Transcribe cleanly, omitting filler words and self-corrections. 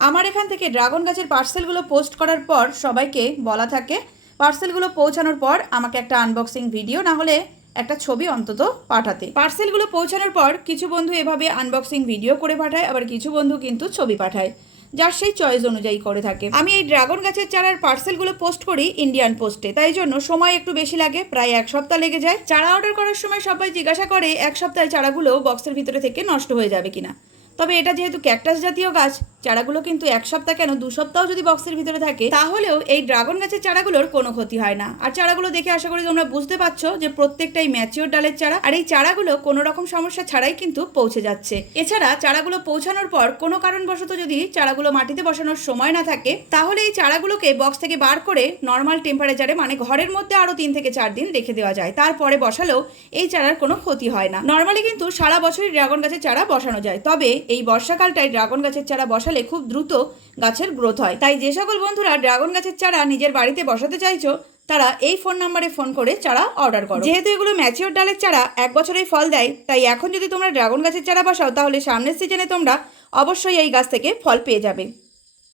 আমার এখান থেকে ড্রাগন গাছের পার্সেলগুলো পোস্ট করার পর সবাইকে বলা থাকে পার্সেলগুলো পৌঁছানোর পর আমাকে একটা আনবক্সিং ভিডিও না হলে একটা ছবি অন্তত পাঠাতে। পার্সেলগুলো পৌঁছানোর পর কিছু বন্ধু এভাবে আনবক্সিং ভিডিও করে পাঠায়, আবার কিছু বন্ধু কিন্তু ছবি পাঠায়, যার সেই চয়েস অনুযায়ী করে থাকে। আমি এই ড্রাগন গাছের চারার পার্সেলগুলো পোস্ট করি ইন্ডিয়ান পোস্টে, তাই জন্য সময় একটু বেশি লাগে, প্রায় 1 সপ্তাহ লেগে যায়। চারা অর্ডার করার সময় সবাই জিজ্ঞাসা করে 1 সপ্তাহে চারাগুলো বক্সের ভিতরে থেকে নষ্ট হয়ে যাবে কিনা। তবে এটা যেহেতু ক্যাকটাস জাতীয় গাছ, চারাগুলো কিন্তু 1 সপ্তাহ কেন 2 সপ্তাহ যদি বক্সের ভিতরে থাকে তাহলেও এই ড্রাগন গাছের চারাগুলোর কোনো ক্ষতি হয় না। আর চারাগুলো দেখে আশা করি তোমরা বুঝতে পারছো যে প্রত্যেকটাই ম্যাচিওর ডালের চারা, আর এই চারাগুলো কোনো রকম সমস্যা ছাড়াই কিন্তু পৌঁছে যাচ্ছে। এছাড়া চারাগুলো পৌঁছানোর পর কোনো কারণবশত যদি চারাগুলো মাটিতে বসানোর সময় না থাকে তাহলে এই চারাগুলোকে বক্স থেকে বার করে নর্মাল টেম্পারেচারে মানে ঘরের মধ্যে আরও 3 থেকে 4 দিন রেখে দেওয়া যায়, তারপরে বসালেও এই চারার কোনো ক্ষতি হয় না। নর্মালি কিন্তু সারা বছরই ড্রাগন গাছের চারা বসানো যায়, তবে এই বর্ষাকালটায় ড্রাগন গাছের চারা বসালে খুব দ্রুত গাছের গ্রোথ হয়। তাই যে সকল বন্ধুরা ড্রাগন গাছের চারা নিজের বাড়িতে বসাতে চাইছো তারা এই ফোন নাম্বারে ফোন করে চারা অর্ডার করো। যেহেতু এগুলো ম্যাচিওর ডালের চারা 1 বছরেই ফল দেয়, তাই এখন যদি তোমরা ড্রাগন গাছের চারা বসাও তাহলে সামনের সিজনে তোমরা অবশ্যই এই গাছ থেকে ফল পেয়ে যাবে।